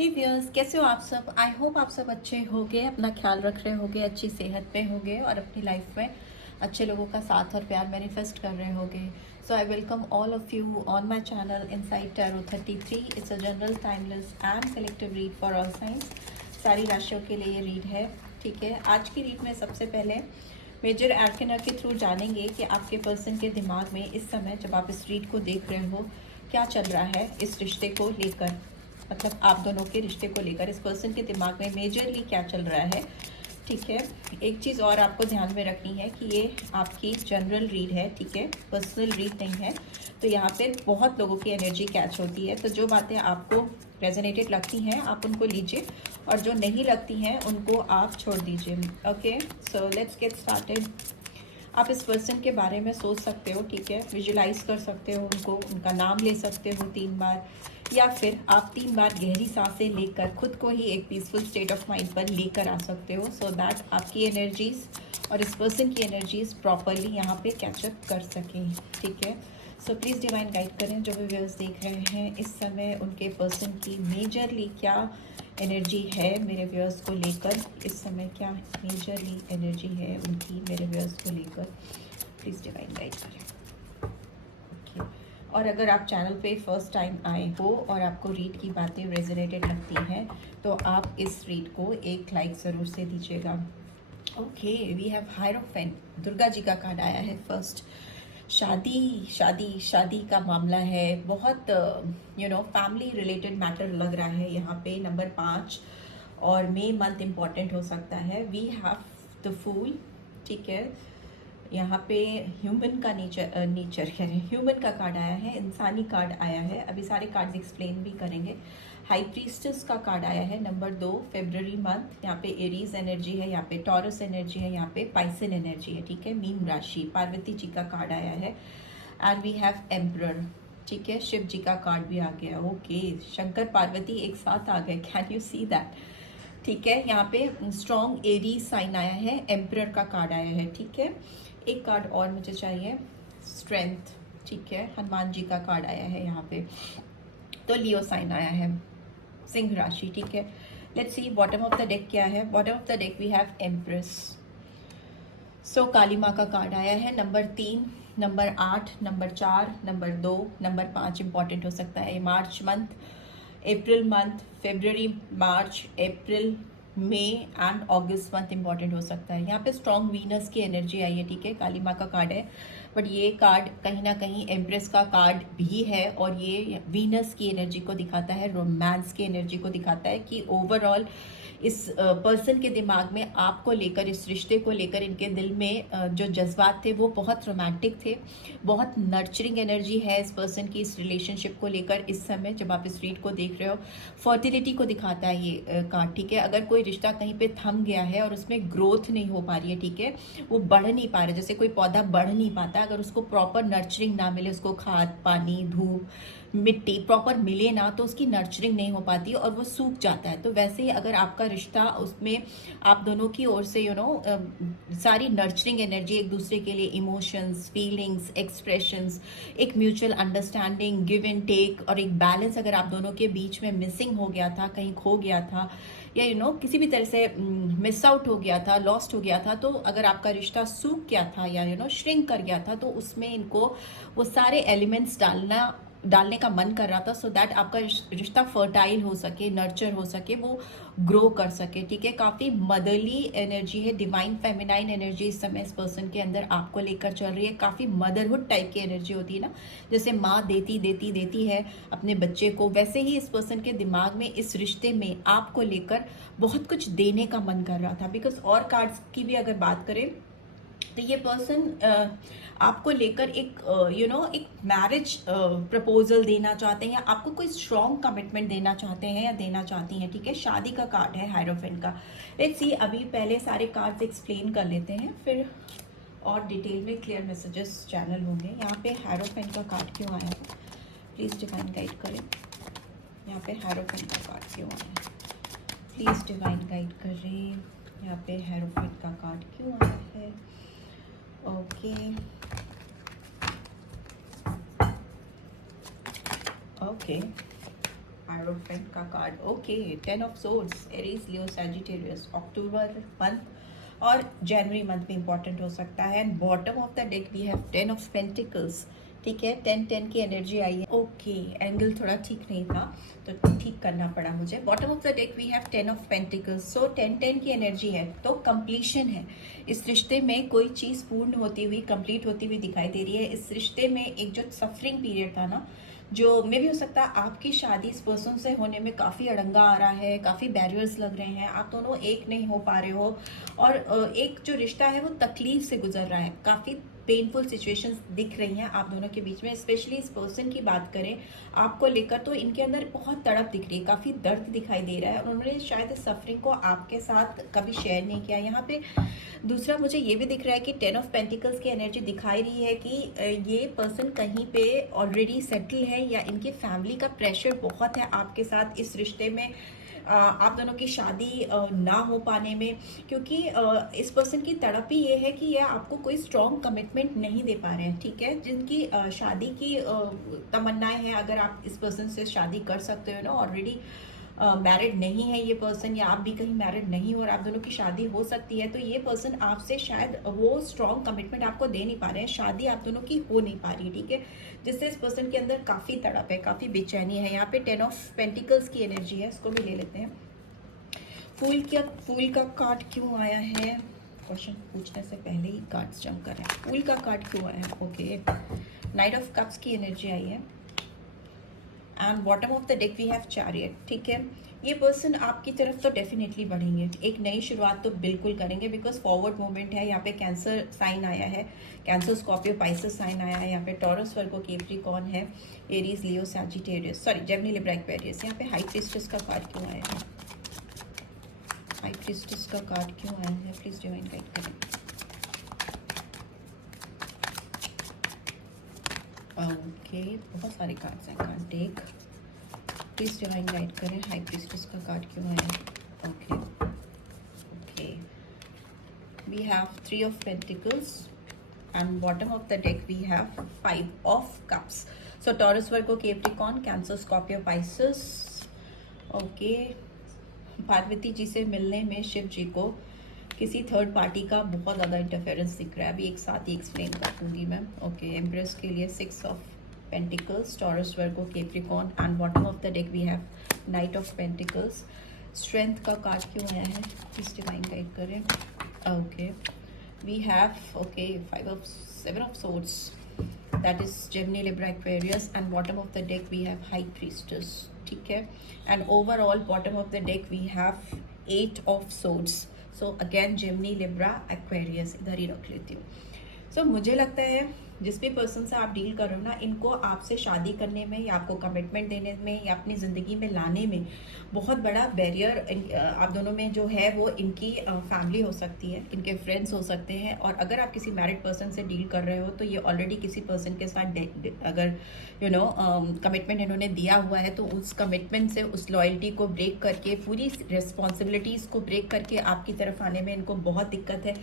हे viewers, कैसे हो आप सब। आई होप आप सब अच्छे होगे, अपना ख्याल रख रहे होगे, अच्छी सेहत पे होगे और अपनी लाइफ में अच्छे लोगों का साथ और प्यार मैनिफेस्ट कर रहे होगे। So I welcome all of you on my channel inside tarot 33। It's a general timeless and selective read for all signs. सारी राशियों के लिए ये रीड है। ठीक है, आज की रीड में सबसे पहले मेजर आर्कना के थ्रू जानेंगे कि आपके पर्सन के दिमाग में इस समय जब आप इस रीड को देख रहे हो क्या चल रहा है इस रिश्ते को लेकर, मतलब आप दोनों के रिश्ते को लेकर इस पर्सन के दिमाग में मेजरली क्या चल रहा है। ठीक है, एक चीज़ और आपको ध्यान में रखनी है कि ये आपकी जनरल रीड है, ठीक है, पर्सनल रीड नहीं है। तो यहाँ पे बहुत लोगों की एनर्जी कैच होती है, तो जो बातें आपको रेजोनेटेड लगती हैं आप उनको लीजिए और जो नहीं लगती हैं उनको आप छोड़ दीजिए। Okay, so let's get started. आप इस पर्सन के बारे में सोच सकते हो, ठीक है, विजुलाइज कर सकते हो उनको, उनका नाम ले सकते हो 3 बार, या फिर आप 3 बार गहरी सांसें लेकर खुद को ही एक पीसफुल स्टेट ऑफ माइंड पर लेकर आ सकते हो, सो दैट आपकी एनर्जीज और इस पर्सन की एनर्जीज प्रॉपरली यहाँ पे कैचअप कर सकें। ठीक है, सो प्लीज़ डिवाइन गाइड करें जो भी व्यूअर्स देख रहे हैं इस समय उनके पर्सन की मेजरली क्या एनर्जी है मेरे व्यूअर्स को लेकर, इस समय क्या मेजरली एनर्जी है उनकी मेरे व्यूअर्स को लेकर, प्लीज़ डिवाइन गाइड करें। ओके, और अगर आप चैनल पे फर्स्ट टाइम आए हो और आपको रीड की बातें रेजोनेटेड लगती हैं तो आप इस रीड को एक लाइक ज़रूर से दीजिएगा। Okay, we have hierophant, Durga ji का कार्ड आया है फर्स्ट। शादी शादी शादी का मामला है, बहुत फैमिली रिलेटेड मैटर लग रहा है यहाँ पे। नंबर 5 और मे मंथ इम्पॉर्टेंट हो सकता है। वी हैव द फूल, ठीक है, यहाँ पे ह्यूमन का नेचर करें, ह्यूमन का कार्ड आया है, इंसानी कार्ड आया है, अभी सारे कार्ड्स एक्सप्लेन भी करेंगे। हाई प्रीस्टेस का कार्ड आया है नंबर 2, फेब्रुअरी मंथ, यहाँ पे एरीज एनर्जी है, यहाँ पे टॉरस एनर्जी है, यहाँ पे पाइसन एनर्जी है, ठीक है, मीन राशि, पार्वती जी का कार्ड आया है एंड वी हैव एम्परर, ठीक है, शिव जी का कार्ड भी आ गया। ओके, शंकर पार्वती एक साथ आ गए, कैन यू सी दैट। ठीक है, यहाँ पे स्ट्रॉन्ग एरीज साइन आया है, एम्परर का कार्ड आया है, ठीक है। एक कार्ड और मुझे चाहिए, स्ट्रेंथ, ठीक है, हनुमान जी का कार्ड आया है यहाँ पे, तो लियो साइन आया है, सिंह राशि, ठीक है। Let's see bottom of the deck क्या है। Bottom of the deck we have empress, so Kali माँ का कार्ड आया है number 3, number 8, number 4, number 2, number 5 important हो सकता है। March month, April month, February, March, April, May and August month important हो सकता है। यहाँ पे स्ट्रॉन्ग वीनस की एनर्जी आई है, ठीक है, काली माँ का कार्ड है, बट ये कार्ड कहीं ना कहीं एम्प्रेस का कार्ड भी है और ये वीनस की एनर्जी को दिखाता है, रोमांस की एनर्जी को दिखाता है कि ओवरऑल इस पर्सन के दिमाग में आपको लेकर, इस रिश्ते को लेकर इनके दिल में जो जज्बात थे वो बहुत रोमांटिक थे, बहुत नर्चरिंग एनर्जी है इस पर्सन की इस रिलेशनशिप को लेकर इस समय जब आप इस रीड को देख रहे हो। फर्टिलिटी को दिखाता है ये कार्ड, ठीक है, अगर कोई रिश्ता कहीं पे थम गया है और उसमें ग्रोथ नहीं हो पा रही है, ठीक है, वो बढ़ नहीं पा रहा, जैसे कोई पौधा बढ़ नहीं पाता, अगर उसको प्रॉपर नर्चरिंग ना मिले, उसको खाद, पानी, धूप, मिट्टी प्रॉपर मिले ना, तो उसकी नर्चरिंग नहीं हो पाती और वो सूख जाता है। तो वैसे ही अगर आपका रिश्ता, उसमें आप दोनों की ओर से सारी नर्चरिंग एनर्जी एक दूसरे के लिए, इमोशंस, फीलिंग्स, एक्सप्रेशंस, एक mutual understanding, give and take और एक बैलेंस अगर आप दोनों के बीच में मिसिंग हो गया था, कहीं खो गया था या किसी भी तरह से मिस आउट हो गया था, लॉस्ट हो गया था, तो अगर आपका रिश्ता सूख गया था या श्रिंक कर गया था, तो उसमें इनको वो सारे एलिमेंट्स डालने का मन कर रहा था, सो दैट आपका रिश्ता फर्टाइल हो सके, नर्चर हो सके, वो ग्रो कर सके, ठीक है। काफ़ी मदरली एनर्जी है, डिवाइन फेमिनाइन एनर्जी इस समय इस पर्सन के अंदर आपको लेकर चल रही है। काफ़ी मदरहुड टाइप की एनर्जी होती है ना, जैसे माँ देती देती देती है अपने बच्चे को, वैसे ही इस पर्सन के दिमाग में इस रिश्ते में आपको लेकर बहुत कुछ देने का मन कर रहा था। बिकॉज और कार्ड्स की भी अगर बात करें तो ये पर्सन आपको लेकर एक एक मैरिज प्रपोजल देना चाहते हैं, या आपको कोई स्ट्रॉन्ग कमिटमेंट देना चाहते हैं या देना चाहती हैं, ठीक है। शादी का कार्ड है हायरोफेंट का। लेट्स सी, अभी पहले सारे कार्ड्स एक्सप्लेन कर लेते हैं, फिर और डिटेल में क्लियर मैसेजेस चैनल होंगे। यहाँ पे हायरोफेंट का कार्ड क्यों आया है, प्लीज़ डिवाइन गाइड करें। यहाँ पे हायरोफेंट का कार्ड क्यों आया है, प्लीज़ डिवाइन गाइड करें। यहाँ पे हायरोफेंट का कार्ड क्यों आया है। ओके ओके, हायरोफेंट का card, okay 10 of swords, Aries, Leo, Sagittarius, अक्टूबर मंथ और जनवरी मंथ में इंपॉर्टेंट हो सकता है। And bottom of the deck we have 10 of pentacles, ठीक है, 10-10 की एनर्जी आई है। ओके, एंगल थोड़ा ठीक नहीं था तो ठीक करना पड़ा मुझे। Bottom of the deck we have 10 of pentacles, so 10-10 की एनर्जी है तो कंप्लीशन है। इस रिश्ते में कोई चीज़ पूर्ण होती हुई, कंप्लीट होती हुई दिखाई दे रही है। इस रिश्ते में एक जो सफरिंग पीरियड था ना, जो मे भी हो सकता है आपकी शादी इस पर्सन से होने में काफ़ी अड़ंगा आ रहा है, काफ़ी बैरियर्स लग रहे हैं, आप दोनों एक नहीं हो पा रहे हो और एक जो रिश्ता है वो तकलीफ से गुजर रहा है, काफ़ी पेनफुल सिचुएशंस दिख रही हैं आप दोनों के बीच में। स्पेशली इस पर्सन की बात करें आपको लेकर तो इनके अंदर बहुत तड़प दिख रही है, काफ़ी दर्द दिखाई दे रहा है और उन्होंने शायद इस सफरिंग को आपके साथ कभी शेयर नहीं किया। यहाँ पे दूसरा मुझे ये भी दिख रहा है कि 10 ऑफ पेंटिकल्स की एनर्जी दिखाई रही है कि ये पर्सन कहीं पे ऑलरेडी सेटल है या इनकी फैमिली का प्रेशर बहुत है आपके साथ इस रिश्ते में, आप दोनों की शादी ना हो पाने में, क्योंकि इस पर्सन की तड़प ही ये है कि ये आपको कोई स्ट्रॉन्ग कमिटमेंट नहीं दे पा रहे हैं, ठीक है। जिनकी शादी की तमन्नाएं हैं, अगर आप इस पर्सन से शादी कर सकते हो ना, ऑलरेडी मैरिड नहीं है ये पर्सन या आप भी कहीं मैरिड नहीं हो और आप दोनों की शादी हो सकती है, तो ये पर्सन आपसे शायद वो स्ट्रॉन्ग कमिटमेंट आपको दे नहीं पा रहे हैं, शादी आप दोनों की हो नहीं पा रही, ठीक है, जिससे इस पर्सन के अंदर काफ़ी तड़प है, काफ़ी बेचैनी है। यहाँ पे 10 ऑफ पेंटिकल्स की एनर्जी है, इसको भी ले लेते हैं। फूल का कार्ड क्यों आया है, क्वेश्चन पूछने से पहले ही कार्ड्स जंप कर रहे हैं। फूल का कार्ड क्यों आया है, ओके, नाइट ऑफ कप्स की एनर्जी आई है and bottom of the deck we have chariot, ठीक है। ये पर्सन आपकी तरफ तो डेफिनेटली बढ़ेंगे, एक नई शुरुआत तो बिल्कुल करेंगे बिकॉज फॉरवर्ड मूवमेंट है। यहाँ पे कैंसर साइन आया है, कैंसर, स्कॉर्पियो, पाइसेस साइन आया है। यहाँ पे टॉरस, वर्गो, कैप्रिकॉर्न है, Aries, Leo, Sagittarius, sorry Gemini, Libra, Aquarius. यहाँ पे हाई प्रीस्टेस का कार्ड क्यों आया है, हाई प्रीस्टेस का कार्ड क्यों आया है, प्लीज डिवाइन गाइड करें। ओके, बहुत सारे कार्ड्स हैं, can't take, please divine guide करें। हाई प्रीस्टेस का कार्ड क्यों आया है, okay okay, we have 3 of pentacles and bottom of the deck we have 5 of cups. So Taurus, Virgo, Capricorn, Cancer, Scorpio, Pisces. Okay, Parvati ji से मिलने में शिव जी को किसी थर्ड पार्टी का बहुत ज़्यादा इंटरफेरेंस दिख रहा है, अभी एक साथ ही एक्सप्लेन कर दूंगी मैं। ओके, एम्प्रेस के लिए 6 of pentacles, Taurus, Virgo, Capricorn and bottom of the deck we have knight of pentacles. Strength का कार्ड क्यों आया है, प्लीज डिवाइन गाइड करें। Okay, we have okay 7 of swords, that is Gemini, Libra, Aquarius and bottom of the deck we have high priestess, ठीक है। And overall bottom of the deck we have 8 of swords, so again Gemini, Libra, Aquarius इधर ही रख लेती हूँ। सो मुझे लगता है जिस भी पर्सन से आप डील कर रहे हो ना, इनको आपसे शादी करने में या आपको कमिटमेंट देने में या अपनी ज़िंदगी में लाने में बहुत बड़ा बैरियर आप दोनों में जो है वो इनकी फैमिली हो सकती है, इनके फ्रेंड्स हो सकते हैं। और अगर आप किसी मैरिड पर्सन से डील कर रहे हो तो ये ऑलरेडी किसी पर्सन के साथ अगर कमिटमेंट इन्होंने दिया हुआ है तो उस कमिटमेंट से, उस लॉयल्टी को ब्रेक करके, पूरी रिस्पॉन्सिबिलिटीज़ को ब्रेक करके आपकी तरफ आने में इनको बहुत दिक्कत है।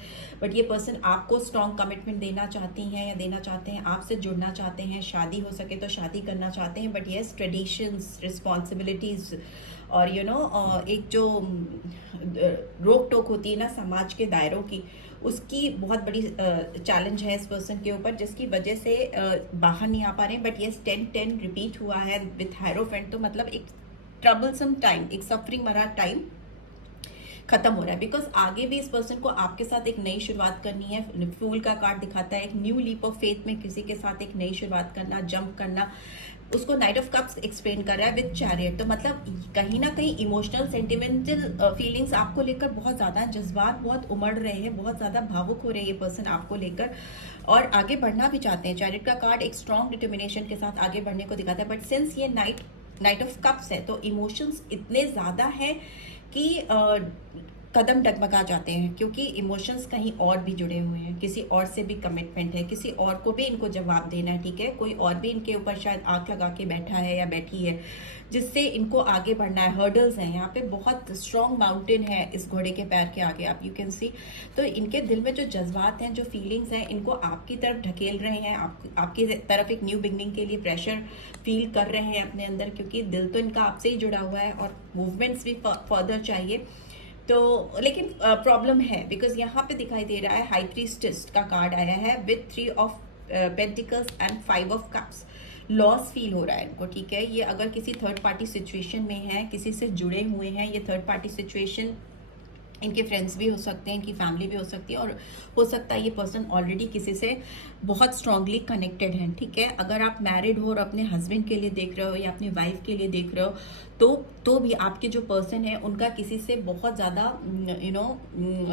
बट ये पर्सन आपको स्ट्रॉन्ग कमिटमेंट देना चाहती हैं या देना चाहते हैं, आपसे जुड़ना चाहते हैं, शादी हो सके तो शादी करना चाहते हैं। बट येस, ट्रेडिशंस, रिस्पॉन्सिबिलिटीज़ और एक जो रोक टोक होती है ना समाज के दायरों की, उसकी बहुत बड़ी चैलेंज है इस पर्सन के ऊपर, जिसकी वजह से बाहर नहीं आ पा रहे हैं। बट येस, 10-10 रिपीट हुआ है विथ हायरोफेंट, तो मतलब एक ट्रबलसम टाइम, एक सफरिंग भरा टाइम खत्म हो रहा है। बिकॉज आगे भी इस पर्सन को आपके साथ एक नई शुरुआत करनी है। फूल का कार्ड दिखाता है एक न्यू लीप ऑफ फेथ में किसी के साथ एक नई शुरुआत करना, जंप करना, उसको नाइट ऑफ कप्स एक्सप्लेन कर रहा है विद चैरियट। तो मतलब कहीं ना कहीं इमोशनल, सेंटिमेंटल फीलिंग्स आपको लेकर बहुत ज़्यादा, जज्बात बहुत उमड़ रहे हैं, बहुत ज़्यादा भावुक हो रहे हैं ये पर्सन आपको लेकर और आगे बढ़ना भी चाहते हैं। चैरियट का कार्ड एक स्ट्रॉन्ग डिटर्मिनेशन के साथ आगे बढ़ने को दिखाता है। बट सिंस ये नाइट ऑफ कप्स है तो इमोशंस इतने ज़्यादा हैं कि कदम डगमगा जाते हैं, क्योंकि इमोशंस कहीं और भी जुड़े हुए हैं, किसी और से भी कमिटमेंट है, किसी और को भी इनको जवाब देना है, ठीक है, कोई और भी इनके ऊपर शायद आंख लगा के बैठा है या बैठी है, जिससे इनको आगे बढ़ना है। हर्डल्स हैं यहाँ पे, बहुत स्ट्रॉन्ग माउंटेन है इस घोड़े के पैर के आगे, आप यू कैन सी। तो इनके दिल में जो जज्बात हैं, जो फीलिंग्स हैं, इनको आपकी तरफ ढकेल रहे हैं, आपकी तरफ एक न्यू बिगनिंग के लिए प्रेशर फील कर रहे हैं अपने अंदर, क्योंकि दिल तो इनका आपसे ही जुड़ा हुआ है और मूवमेंट्स भी फर्दर चाहिए। तो लेकिन प्रॉब्लम है, बिकॉज यहाँ पे दिखाई दे रहा है हाई प्रीस्टेस का कार्ड आया है with 3 of pentacles and 5 of cups. Loss feel हो रहा है इनको, ठीक है। ये अगर किसी थर्ड पार्टी सिचुएशन में है, किसी से जुड़े हुए हैं, ये थर्ड पार्टी सिचुएशन इनके फ्रेंड्स भी हो सकते हैं, इनकी फैमिली भी हो सकती है, और हो सकता है ये पर्सन ऑलरेडी किसी से बहुत स्ट्रांगली कनेक्टेड हैं, ठीक है। अगर आप मैरिड हो और अपने हस्बैंड के लिए देख रहे हो या अपनी वाइफ के लिए देख रहे हो, तो भी आपके जो पर्सन है उनका किसी से बहुत ज़्यादा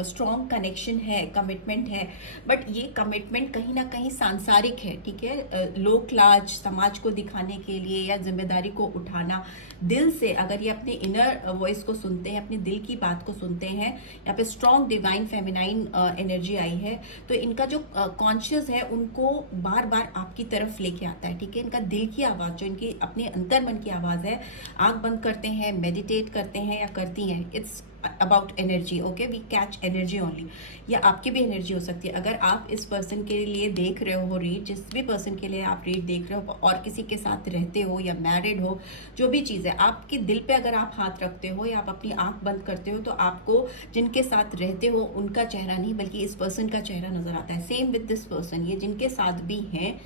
स्ट्रॉन्ग कनेक्शन है, कमिटमेंट है। बट ये कमिटमेंट कहीं ना कहीं सांसारिक है, ठीक है, लोक लाज, समाज को दिखाने के लिए या जिम्मेदारी को उठाना दिल से। अगर ये अपने इनर वॉइस को सुनते हैं, अपने दिल की बात को सुनते हैं, यहाँ पे स्ट्रॉन्ग डिवाइन फेमिनाइन एनर्जी आई है, तो इनका जो कॉन्शियस है उनको बार बार आपकी तरफ लेके आता है, ठीक है। इनका दिल की आवाज़, जो इनकी अपने अंतर मन की आवाज़ है, आंख बंद करते हैं, मेडिटेट करते हैं या करती हैं, it's about energy, okay, we catch energy only. या आपकी भी एनर्जी हो सकती है। अगर आप इस पर्सन के लिए देख रहे हो रीड, जिस भी पर्सन के लिए आप रीड देख रहे हो और किसी के साथ रहते हो या मैरिड हो, जो भी चीज़ है, आपके दिल पे अगर आप हाथ रखते हो या आप अपनी आंख बंद करते हो, तो आपको जिनके साथ रहते हो उनका चेहरा नहीं बल्कि इस पर्सन का चेहरा नजर आता है। सेम विद दिस पर्सन, ये जिनके साथ भी हैं,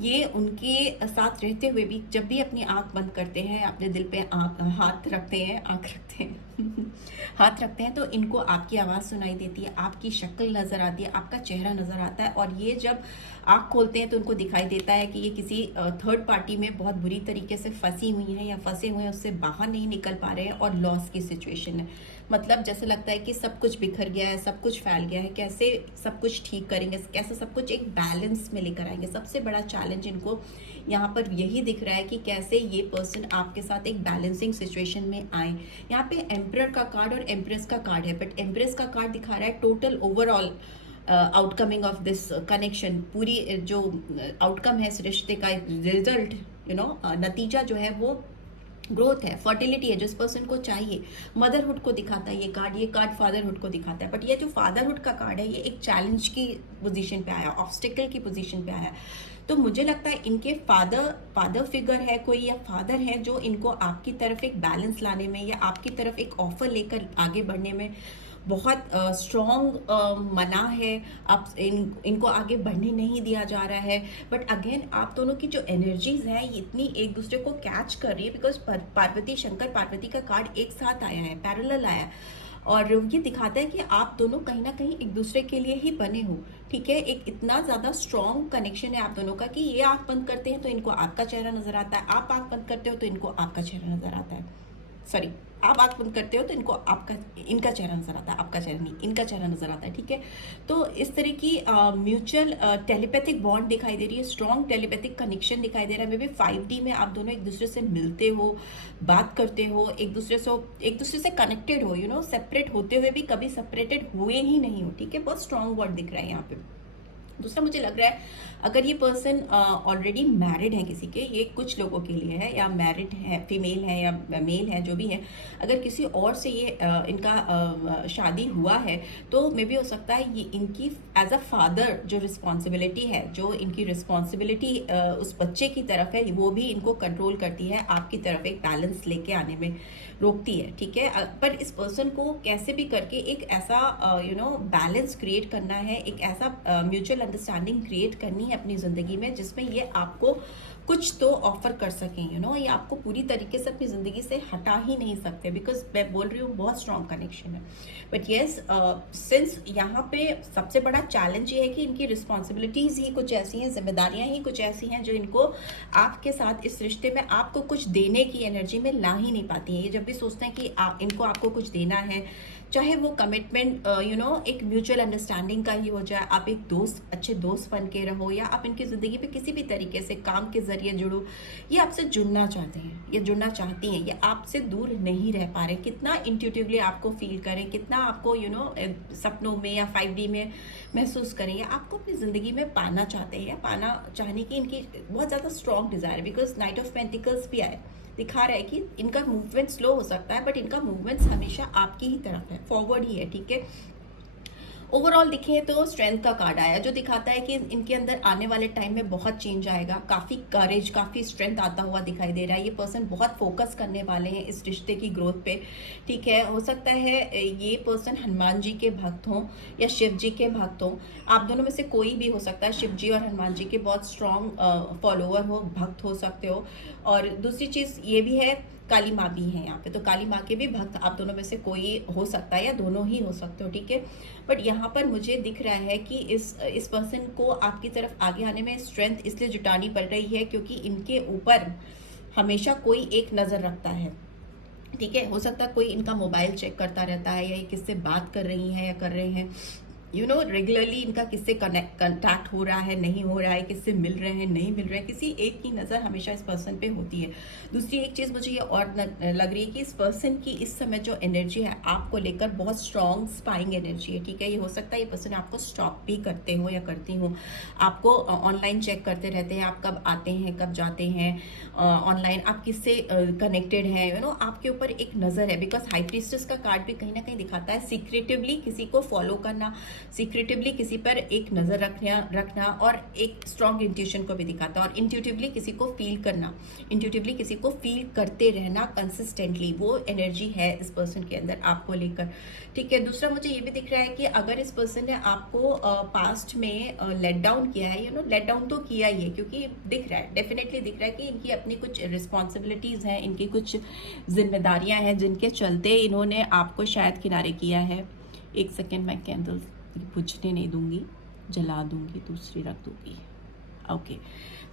ये उनके साथ रहते हुए भी जब भी अपनी आंख बंद करते हैं, अपने दिल पे हाथ रखते हैं, आंख रखते हैं हाथ रखते हैं, तो इनको आपकी आवाज़ सुनाई देती है, आपकी शक्ल नज़र आती है, आपका चेहरा नज़र आता है। और ये जब आंख खोलते हैं तो उनको दिखाई देता है कि ये किसी थर्ड पार्टी में बहुत बुरी तरीके से फंसी हुई हैं या फंसे हुए हैं, उससे बाहर नहीं निकल पा रहे हैं और लॉस की सिचुएशन है। मतलब जैसे लगता है कि सब कुछ बिखर गया है, सब कुछ फैल गया है, कैसे सब कुछ ठीक करेंगे, कैसे सब कुछ एक बैलेंस में लेकर आएंगे। सबसे बड़ा चैलेंज इनको यहाँ पर यही दिख रहा है कि कैसे ये पर्सन आपके साथ एक बैलेंसिंग सिचुएशन में आए। यहाँ पे एम्परर का कार्ड और एम्प्रेस का कार्ड है, बट एम्प्रेस का कार्ड दिखा रहा है total overall outcoming of this connection. पूरी जो आउटकम है इस रिश्ते का, रिजल्ट नतीजा जो है वो ग्रोथ है, फर्टिलिटी है, जिस पर्सन को चाहिए। मदरहुड को दिखाता है ये कार्ड फादरहुड को दिखाता है। बट ये जो फादरहुड का कार्ड है, ये एक चैलेंज की पोजीशन पे आया, ऑब्स्टिकल की पोजीशन पे आया। तो मुझे लगता है इनके फादर फिगर है कोई, या फादर है जो इनको आपकी तरफ एक बैलेंस लाने में या आपकी तरफ एक ऑफर लेकर आगे बढ़ने में बहुत स्ट्रॉन्ग मना है। आप इनको आगे बढ़ने नहीं दिया जा रहा है। बट अगेन आप दोनों की जो एनर्जीज हैं ये इतनी एक दूसरे को कैच कर रही है, बिकॉज पार्वती, शंकर पार्वती का कार्ड एक साथ आया है, पैरेलल आया है, और ये दिखाता है कि आप दोनों कहीं ना कहीं एक दूसरे के लिए ही बने हो, ठीक है। एक इतना ज़्यादा स्ट्रॉन्ग कनेक्शन है आप दोनों का कि ये आंख बंद करते हैं तो इनको आपका चेहरा नजर आता है, आप आंख बंद करते हो तो इनको आपका चेहरा नजर आता है, सॉरी, आप आंख बंद करते हो तो इनका चेहरा नजर आता है, आपका चेहरा नहीं, इनका चेहरा नजर आता है, ठीक है। तो इस तरह की म्यूचुअल टेलीपैथिक बॉन्ड दिखाई दे रही है, स्ट्रॉन्ग टेलीपैथिक कनेक्शन दिखाई दे रहा है। मे बी 5D में आप दोनों एक दूसरे से मिलते हो, बात करते हो, एक दूसरे से कनेक्टेड हो, सेपरेट होते हुए भी कभी सेपरेटेड हुए ही नहीं हो, ठीक है। बहुत स्ट्रॉन्ग बॉन्ड दिख रहा है यहाँ पे। दूसरा मुझे लग रहा है अगर ये पर्सन ऑलरेडी मैरिड है किसी के, ये कुछ लोगों के लिए है, या मैरिड है, फीमेल है या मेल है, जो भी है, अगर किसी और से ये इनका शादी हुआ है, तो मे भी हो सकता है ये इनकी एज अ फादर जो रिस्पॉन्सिबिलिटी है, जो इनकी रिस्पॉन्सिबिलिटी उस बच्चे की तरफ है, वो भी इनको कंट्रोल करती है, आपकी तरफ एक बैलेंस लेके आने में रोकती है, ठीक है। पर इस पर्सन को कैसे भी करके एक ऐसा बैलेंस क्रिएट करना है, एक ऐसा म्यूचुअल अंडरस्टैंडिंग क्रिएट करनी है अपनी ज़िंदगी में, जिसमें ये आपको कुछ तो ऑफर कर सकें, ये आपको पूरी तरीके से अपनी ज़िंदगी से हटा ही नहीं सकते, बिकॉज मैं बोल रही हूँ बहुत स्ट्रॉन्ग कनेक्शन है। बट येस, सिंस यहाँ पे सबसे बड़ा चैलेंज ये है कि इनकी रिस्पॉन्सिबिलिटीज़ ही कुछ ऐसी हैं, जिम्मेदारियाँ ही कुछ ऐसी हैं जो इनको आपके साथ इस रिश्ते में आपको कुछ देने की एनर्जी में ला ही नहीं पाती हैं। ये जब भी सोचते हैं कि इनको आपको कुछ देना है, चाहे वो कमिटमेंट एक म्यूचुअल अंडरस्टैंडिंग का ही हो जाए, आप एक दोस्त, अच्छे दोस्त बन के रहो, या आप इनकी ज़िंदगी पे किसी भी तरीके से काम के ज़रिए जुड़ूँ, ये आपसे जुड़ना चाहते हैं, ये जुड़ना चाहती हैं, ये आपसे दूर नहीं रह पा रहे। कितना इंट्यूटिवली आपको फील करें, कितना आपको सपनों में या 5D में महसूस करें, या आपको अपनी ज़िंदगी में पाना चाहते हैं, या पाना चाहने की इनकी बहुत ज़्यादा स्ट्रॉन्ग डिज़ायर है। बिकॉज नाइट ऑफ पेंटिकल्स भी आए, दिखा रहा है कि इनका मूवमेंट स्लो हो सकता है, बट इनका मूवमेंट हमेशा आपकी ही तरफ है, फॉरवर्ड ही है, ठीक है। ओवरऑल दिखे तो स्ट्रेंथ का कार्ड आया, जो दिखाता है कि इनके अंदर आने वाले टाइम में बहुत चेंज आएगा, काफ़ी करेज, काफ़ी स्ट्रेंथ आता हुआ दिखाई दे रहा है। ये पर्सन बहुत फोकस करने वाले हैं इस रिश्ते की ग्रोथ पे, ठीक है। हो सकता है ये पर्सन हनुमान जी के भक्त हों या शिव जी के भक्त हों, आप दोनों में से कोई भी हो सकता है। शिव जी और हनुमान जी के बहुत स्ट्रॉन्ग फॉलोअर हो, भक्त हो सकते हो। और दूसरी चीज़ ये भी है, काली माँ भी हैं यहाँ पे, तो काली माँ के भी भक्त आप दोनों में से कोई हो सकता है, या दोनों ही हो सकते हो, ठीक है। बट यहाँ पर मुझे दिख रहा है कि इस पर्सन को आपकी तरफ आगे आने में स्ट्रेंथ इसलिए जुटानी पड़ रही है क्योंकि इनके ऊपर हमेशा कोई एक नज़र रखता है, ठीक है। हो सकता है कोई इनका मोबाइल चेक करता रहता है, या ये किससे बात कर रही हैं या कर रहे हैं, रेगुलरली इनका किससे कंटैक्ट हो रहा है, नहीं हो रहा है, किससे मिल रहे हैं, नहीं मिल रहे हैं, किसी एक की नज़र हमेशा इस पर्सन पे होती है। दूसरी एक चीज़ मुझे ये और लग रही है कि इस पर्सन की इस समय जो एनर्जी है आपको लेकर बहुत स्ट्रॉन्ग स्पाइंग एनर्जी है, ठीक है। ये हो सकता है ये पर्सन आपको स्टॉप भी करते हो या करती हो, आपको ऑनलाइन चेक करते रहते हैं, आप कब आते हैं, कब जाते हैं ऑनलाइन, आप किससे कनेक्टेड हैं, आपके ऊपर एक नज़र है। बिकॉज हाई प्रीस्टेस का कार्ड भी कहीं ना कहीं दिखाता है सीक्रेटिवली किसी को फॉलो करना, सीक्रेटिवली किसी पर एक नज़र रखना और एक स्ट्रॉन्ग इंट्यूशन को भी दिखाता है, और इंट्यूटिवली किसी को फील करना, इंट्यूटिवली किसी को फील करते रहना कंसिस्टेंटली, वो एनर्जी है इस पर्सन के अंदर आपको लेकर, ठीक है। दूसरा मुझे ये भी दिख रहा है कि अगर इस पर्सन ने आपको पास्ट में लेट डाउन किया है, लेट डाउन तो किया ही है, क्योंकि दिख रहा है, डेफिनेटली दिख रहा है कि इनकी अपनी कुछ रिस्पॉन्सिबिलिटीज़ हैं, इनकी कुछ जिम्मेदारियां हैं जिनके चलते इन्होंने आपको शायद किनारे किया है। एक सेकेंड, मैं कैंडल्स बुझने नहीं दूंगी, जला दूंगी, दूसरी रख दूंगी। ओके,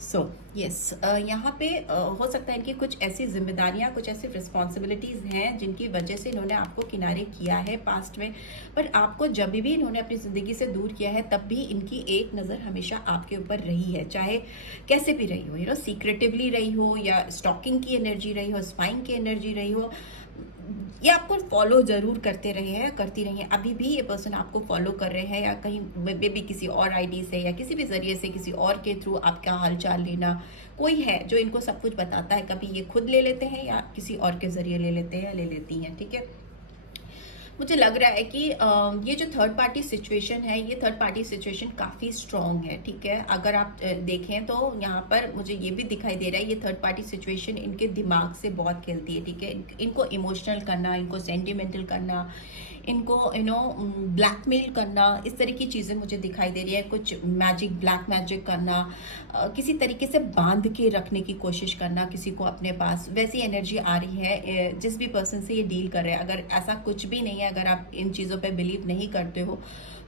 सो यस, यहाँ पे हो सकता है इनकी कुछ ऐसी जिम्मेदारियाँ, कुछ ऐसी रिस्पॉन्सिबिलिटीज़ हैं जिनकी वजह से इन्होंने आपको किनारे किया है पास्ट में, पर आपको जब भी इन्होंने अपनी ज़िंदगी से दूर किया है तब भी इनकी एक नज़र हमेशा आपके ऊपर रही है, चाहे कैसे भी रही हो, सीक्रेटिवली रही हो, या स्टॉकिंग की एनर्जी रही हो, स्पाइंग की एनर्जी रही हो, ये आपको फॉलो जरूर करते रहे हैं, करती रही हैं। अभी भी ये पर्सन आपको फॉलो कर रहे हैं, या कहीं मे भी किसी और आईडी से या किसी भी जरिए से किसी और के थ्रू आपका हालचाल लेना, कोई है जो इनको सब कुछ बताता है। कभी ये खुद ले लेते हैं या किसी और के जरिए ले लेते हैं या ले लेती हैं, ठीक है। मुझे लग रहा है कि ये जो थर्ड पार्टी सिचुएशन है, ये थर्ड पार्टी सिचुएशन काफ़ी स्ट्रॉन्ग है, ठीक है। अगर आप देखें तो यहाँ पर मुझे ये भी दिखाई दे रहा है, ये थर्ड पार्टी सिचुएशन इनके दिमाग से बहुत खेलती है, ठीक है। इनको इमोशनल करना, इनको सेंटिमेंटल करना, इनको ब्लैकमेल करना, इस तरह की चीज़ें मुझे दिखाई दे रही है। कुछ मैजिक, ब्लैक मैजिक करना, किसी तरीके से बांध के रखने की कोशिश करना किसी को अपने पास, वैसी एनर्जी आ रही है जिस भी पर्सन से ये डील कर रहे हैं। अगर ऐसा कुछ भी नहीं है, अगर आप इन चीज़ों पे बिलीव नहीं करते हो,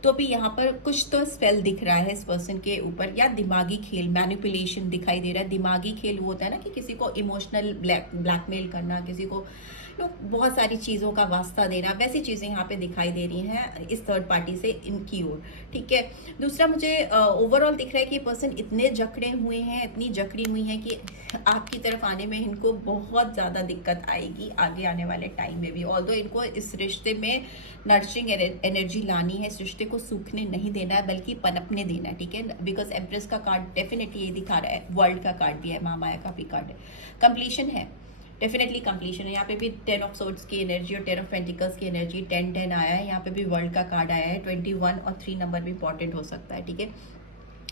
तो भी यहाँ पर कुछ तो स्पेल दिख रहा है इस पर्सन के ऊपर, या दिमागी खेल, मैनिपुलेशन दिखाई दे रहा है। दिमागी खेल वो होता है ना कि किसी को इमोशनल ब्लैकमेल करना, किसी को बहुत सारी चीज़ों का वास्ता देना, वैसी चीज़ें यहाँ पे दिखाई दे रही हैं इस थर्ड पार्टी से इनकी ओर, ठीक है। दूसरा मुझे ओवरऑल दिख रहा है कि पर्सन इतने जकड़े हुए हैं, इतनी जकड़ी हुई हैं कि आपकी तरफ आने में इनको बहुत ज़्यादा दिक्कत आएगी आगे आने वाले टाइम में भी। ऑल्दो इनको इस रिश्ते में नर्चरिंग एनर्जी लानी है, इस रिश्ते को सूखने नहीं देना है बल्कि पनपने देना है, ठीक है। बिकॉज एम्प्रेस का कार्ड डेफिनेटली ये दिखा रहा है, वर्ल्ड का कार्ड भी है, महामाया का भी कार्ड है, कंप्लीशन है, डेफिनेटली कंप्लीशन है। यहाँ पे भी 10 ऑफ सोर्ड्स की एनर्जी और 10 ऑफ पेंटिकल्स की एनर्जी, 10-10 आया है। यहाँ पे भी वर्ल्ड का कार्ड आया है, 21 और 3 नंबर भी इंपॉर्टेंट हो सकता है, ठीक है।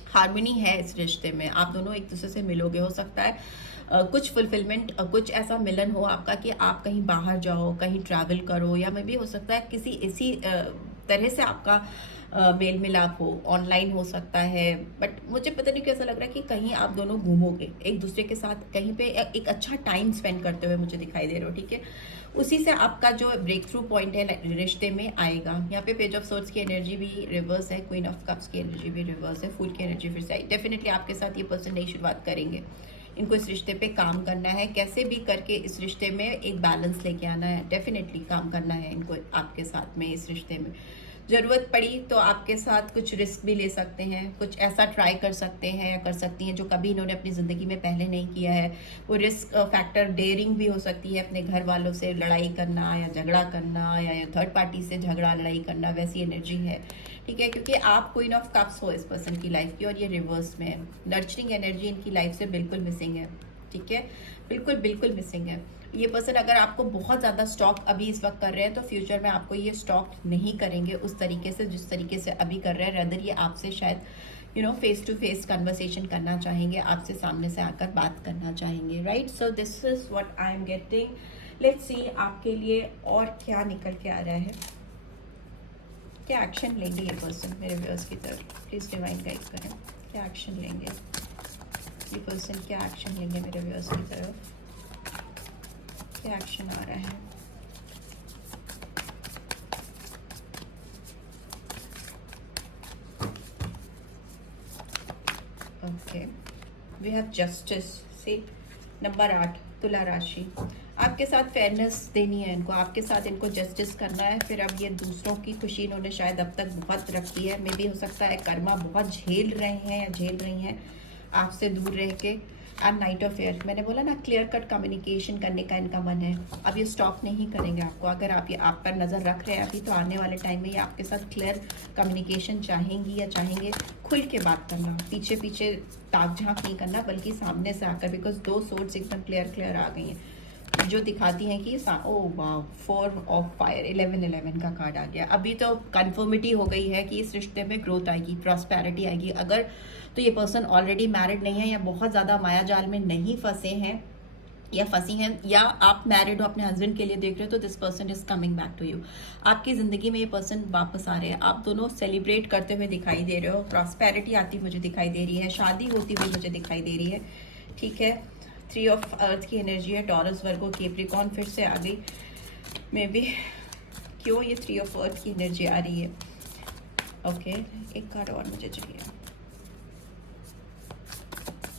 हार्मनी है इस रिश्ते में, आप दोनों एक दूसरे से मिलोगे, हो सकता है कुछ फुलफिलमेंट, कुछ ऐसा मिलन हो आपका कि आप कहीं बाहर जाओ, कहीं ट्रैवल करो, या मे भी हो सकता है किसी ऐसी तरह से आपका मेल मिलाप हो, ऑनलाइन हो सकता है। बट मुझे पता नहीं कैसा लग रहा है कि कहीं आप दोनों घूमोगे एक दूसरे के साथ, कहीं पे एक अच्छा टाइम स्पेंड करते हुए मुझे दिखाई दे रहे हो, ठीक है। उसी से आपका जो ब्रेक थ्रू पॉइंट है रिश्ते में आएगा। यहाँ पे पेज ऑफ सोर्ड्स की एनर्जी भी रिवर्स है, क्वीन ऑफ कप्स की एनर्जी भी रिवर्स है, फूल की एनर्जी फिर से आई। डेफिनेटली आपके साथ ये पर्सन नई शुरुआत करेंगे, इनको इस रिश्ते पे काम करना है, कैसे भी करके इस रिश्ते में एक बैलेंस लेके आना है, डेफिनेटली काम करना है इनको आपके साथ में इस रिश्ते में। ज़रूरत पड़ी तो आपके साथ कुछ रिस्क भी ले सकते हैं, कुछ ऐसा ट्राई कर सकते हैं या कर सकती हैं जो कभी इन्होंने अपनी ज़िंदगी में पहले नहीं किया है। वो रिस्क फैक्टर डेयरिंग भी हो सकती है, अपने घर वालों से लड़ाई करना या झगड़ा करना या थर्ड पार्टी से झगड़ा लड़ाई करना, वैसी एनर्जी है, ठीक है। क्योंकि आप क्वीन ऑफ कप्स हो इस पर्सन की लाइफ की और ये रिवर्स में है। नर्चरिंग एनर्जी इनकी लाइफ से बिल्कुल मिसिंग है, ठीक है, बिल्कुल बिल्कुल मिसिंग है। ये पर्सन अगर आपको बहुत ज़्यादा स्टॉक अभी इस वक्त कर रहे हैं तो फ्यूचर में आपको ये स्टॉक नहीं करेंगे उस तरीके से जिस तरीके से अभी कर रहे हैं। रदर ये आपसे शायद फेस टू फेस कन्वर्सेशन करना चाहेंगे, आपसे सामने से आकर बात करना चाहेंगे, right. So this is what I am getting. Let's see आपके लिए और क्या निकल के आ रहा है, क्या एक्शन लेंगे ये पर्सन मेरे व्यूअर्स की तरफ। प्लीज डिवाइन गाइड करें, क्या एक्शन लेंगे ये पर्सन, क्या एक्शन लेंगे मेरे व्यूअर्स की तरफ, क्या एक्शन आ रहा है। Okay, we have justice. See number 8, तुला राशि। आपके साथ फेयरनेस देनी है इनको, आपके साथ इनको जस्टिस करना है। फिर अब ये दूसरों की खुशी इन्होंने शायद अब तक बहुत रखी है, मे भी हो सकता है कर्मा बहुत झेल रहे हैं या झेल रही हैं आपसे दूर रह के। एंड नाइट ऑफ एयर, मैंने बोला ना क्लियर कट कम्युनिकेशन करने का इनका मन है। अब ये स्टॉप नहीं करेंगे आपको, अगर आप ये आप पर नज़र रख रहे हैं अभी तो आने वाले टाइम में ये आपके साथ क्लियर कम्युनिकेशन चाहेंगी या चाहेंगे। खुल के बात करना, पीछे पीछे ताक झाँक नहीं करना बल्कि सामने से आकर, बिकॉज 2 सोर्स एकदम क्लियर आ गई हैं जो दिखाती हैं कि ओ वाह 4 ऑफ फायर, 11 का कार्ड आ गया। अभी तो कन्फर्मिटी हो गई है कि इस रिश्ते में ग्रोथ आएगी, प्रॉस्पेरिटी आएगी। अगर तो ये पर्सन ऑलरेडी मैरिड नहीं है या बहुत ज़्यादा मायाजाल में नहीं फंसे हैं या फंसी हैं, या आप मैरिड हो अपने हस्बैंड के लिए देख रहे हो, तो this person is coming back to you. आपकी ज़िंदगी में ये पर्सन वापस आ रहे हैं, आप दोनों सेलिब्रेट करते हुए दिखाई दे रहे हो, प्रॉस्पेरिटी आती मुझे दिखाई दे रही है, शादी होती हुई मुझे दिखाई दे रही है, ठीक है। 3 ऑफ अर्थ की एनर्जी है, टॉरस, वर्गो, कैप्रिकॉर्न फिर से आ गई। मे बी क्यों ये 3 ऑफ अर्थ की एनर्जी आ रही है। ओके, एक कार्ड और मुझे चाहिए,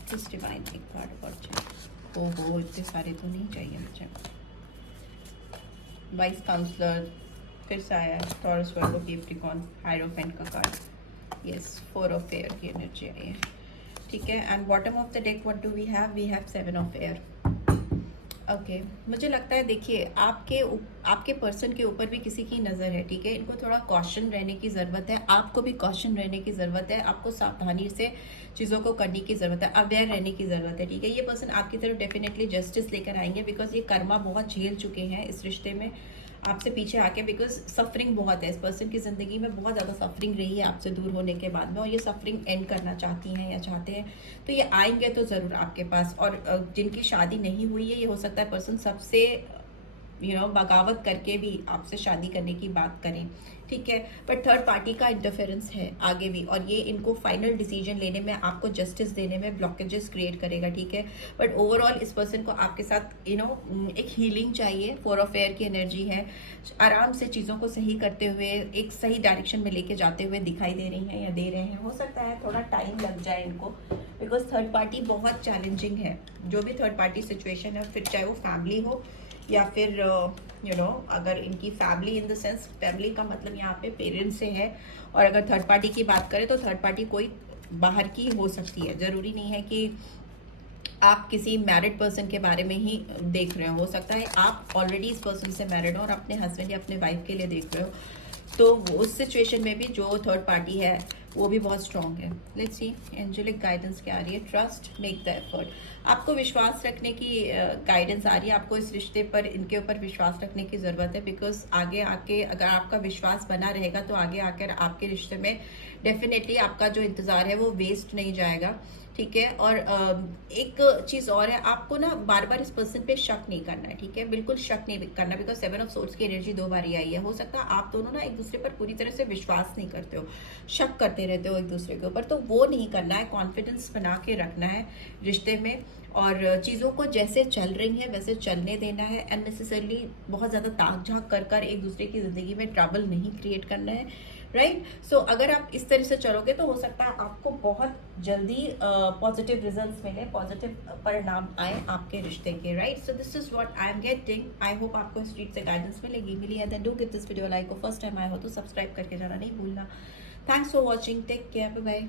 प्लीज डिवाइन एक कार्ड और चाहिए। ओहो, इतने सारे तो नहीं चाहिए मुझे। वाइस काउंसलर फिर से आया है, टॉरस, वर्गो, कैप्रिकॉर्न, हायरोफेंट का कार्ड, यस 4 ऑफ एयर की एनर्जी आई है, ठीक है। And bottom of the deck what do we have 7 of air. Okay, मुझे लगता है देखिए आपके पर्सन के ऊपर भी किसी की नज़र है, ठीक है। इनको थोड़ा कॉशन रहने की ज़रूरत है, आपको भी कॉशन रहने की ज़रूरत है, आपको सावधानी से चीज़ों को करने की ज़रूरत है, अवेयर रहने की ज़रूरत है, ठीक है। ये पर्सन आपकी तरफ डेफिनेटली जस्टिस लेकर आएंगे, बिकॉज ये कर्मा बहुत झेल चुके हैं इस रिश्ते में आपसे पीछे आके, बिकॉज सफरिंग बहुत है इस पर्सन की ज़िंदगी में, बहुत ज़्यादा सफरिंग रही है आपसे दूर होने के बाद में, और ये सफरिंग एंड करना चाहती हैं या चाहते हैं, तो ये आएंगे तो ज़रूर आपके पास। और जिनकी शादी नहीं हुई है, ये हो सकता है पर्सन सबसे बगावत करके भी आपसे शादी करने की बात करें, ठीक है। बट थर्ड पार्टी का इंटरफेरेंस है आगे भी, और ये इनको फाइनल डिसीजन लेने में, आपको जस्टिस देने में ब्लॉकेजेस क्रिएट करेगा, ठीक है। बट ओवरऑल इस पर्सन को आपके साथ एक हीलिंग चाहिए। 4 ऑफ एयर की एनर्जी है, आराम से चीज़ों को सही करते हुए एक सही डायरेक्शन में लेके जाते हुए दिखाई दे रही हैं या दे रहे हैं। हो सकता है थोड़ा टाइम लग जाए इनको, बिकॉज थर्ड पार्टी बहुत चैलेंजिंग है। जो भी थर्ड पार्टी सिचुएशन है, फिर चाहे वो फैमिली हो या फिर अगर इनकी family in the sense, family का मतलब यहाँ पे पेरेंट्स से है, और अगर थर्ड पार्टी की बात करें तो थर्ड पार्टी कोई बाहर की हो सकती है, ज़रूरी नहीं है कि आप किसी मैरिड पर्सन के बारे में ही देख रहे हो सकता है आप ऑलरेडी इस पर्सन से मैरिड हो और अपने हस्बैंड या अपने वाइफ के लिए देख रहे हो, तो उस सिचुएशन में भी जो थर्ड पार्टी है वो भी बहुत स्ट्रॉन्ग है। लेट्स सी एंजेलिक गाइडेंस क्या आ रही है। ट्रस्ट, मेक द एफर्ट, आपको विश्वास रखने की गाइडेंस आ रही है, आपको इस रिश्ते पर, इनके ऊपर विश्वास रखने की ज़रूरत है, बिकॉज आगे आके अगर आपका विश्वास बना रहेगा तो आगे आकर आपके रिश्ते में डेफिनेटली आपका जो इंतज़ार है वो वेस्ट नहीं जाएगा, ठीक है। और एक चीज़ और है, आपको ना बार बार इस पर्सन पे शक नहीं करना है, ठीक है, बिल्कुल शक नहीं करना, बिकॉज 7 ऑफ सोर्ड्स की एनर्जी 2 बार ही आई है। हो सकता है आप दोनों ना एक दूसरे पर पूरी तरह से विश्वास नहीं करते हो, शक करते रहते हो एक दूसरे के ऊपर, तो वो नहीं करना है, कॉन्फिडेंस बना के रखना है रिश्ते में, और चीज़ों को जैसे चल रही है वैसे चलने देना है। अननेसेसरली बहुत ज़्यादा ताक झाँक कर एक दूसरे की ज़िंदगी में ट्रबल नहीं क्रिएट करना है, राइट। सो अगर आप इस तरह से चलोगे तो हो सकता है आपको बहुत जल्दी पॉजिटिव रिजल्ट्स मिले, पॉजिटिव परिणाम आए आपके रिश्ते के, right. So this is what I am getting. I hope आपको इस चीज से गाइडेंस मिली है। Then do give this video like, first time आए हो तो सब्सक्राइब करके जाना नहीं भूलना। Thanks for watching, take care, bye bye.